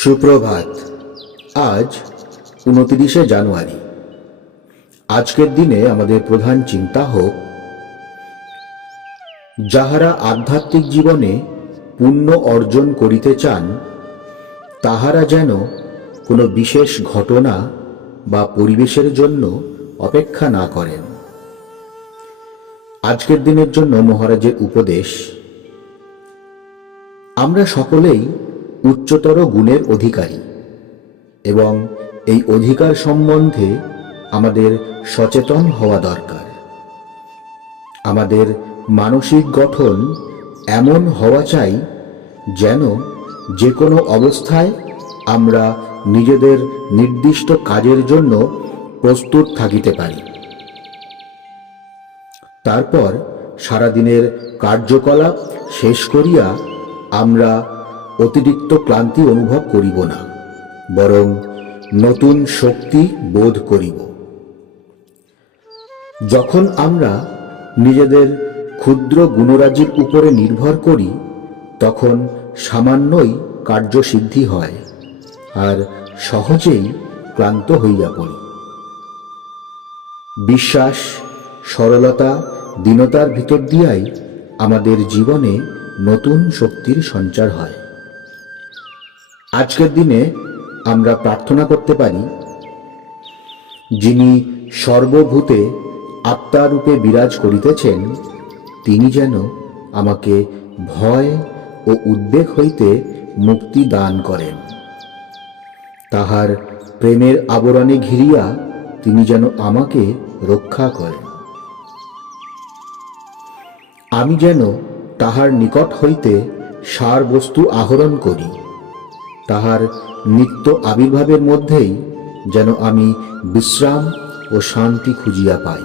সুপ্রভাত। আজ উনতিরিশে জানুয়ারি। আজকের দিনে আমাদের প্রধান চিন্তা হোক, যাহারা আধ্যাত্মিক জীবনে পুণ্য অর্জন করিতে চান, তাহারা যেন কোনো বিশেষ ঘটনা বা পরিবেশের জন্য অপেক্ষা না করেন। আজকের দিনের জন্য মহারাজের উপদেশ, আমরা সকলেই উচ্চতর গুণের অধিকারী। এবং এই অধিকার সম্বন্ধে আমাদের সচেতন হওয়া দরকার। আমাদের মানসিক গঠন এমন হওয়া চাই যেন যে কোনো অবস্থায় আমরা নিজেদের নির্দিষ্ট কাজের জন্য প্রস্তুত থাকিতে পারি। তারপর সারাদিনের কার্যকলাপ শেষ করিয়া আমরা অতিরিক্ত ক্লান্তি অনুভব করিব না, বরং নতুন শক্তি বোধ করিব। যখন আমরা নিজেদের ক্ষুদ্র গুণরাজির উপরে নির্ভর করি, তখন সামান্যই কার্যসিদ্ধি হয়, আর সহজেই ক্লান্ত হইয়া পড়ি। বিশ্বাস, সরলতা, দীনতার ভিতর দিয়াই আমাদের জীবনে নতুন শক্তির সঞ্চার হয়। আজকের দিনে আমরা প্রার্থনা করতে পারি, যিনি সর্বভূতে আত্মারূপে বিরাজ করিতেছেন, তিনি যেন আমাকে ভয় ও উদ্বেগ হইতে মুক্তি দান করেন। তাহার প্রেমের আবরণে ঘিরিয়া তিনি যেন আমাকে রক্ষা করেন। আমি যেন তাহার নিকট হইতে সার বস্তু আহরণ করি। তাহার নিত্য আবির্ভাবের মধ্যেই যেন আমি বিশ্রাম ও শান্তি খুঁজিয়া পাই।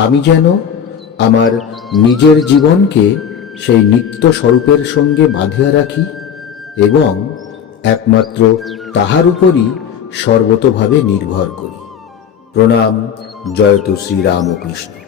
আমি যেন আমার নিজের জীবনকে সেই নিত্য স্বরূপের সঙ্গে বাঁধিয়া রাখি এবং একমাত্র তাহার উপরই সর্বতভাবে নির্ভর করি। প্রণাম, জয়তু শ্রীরামকৃষ্ণ।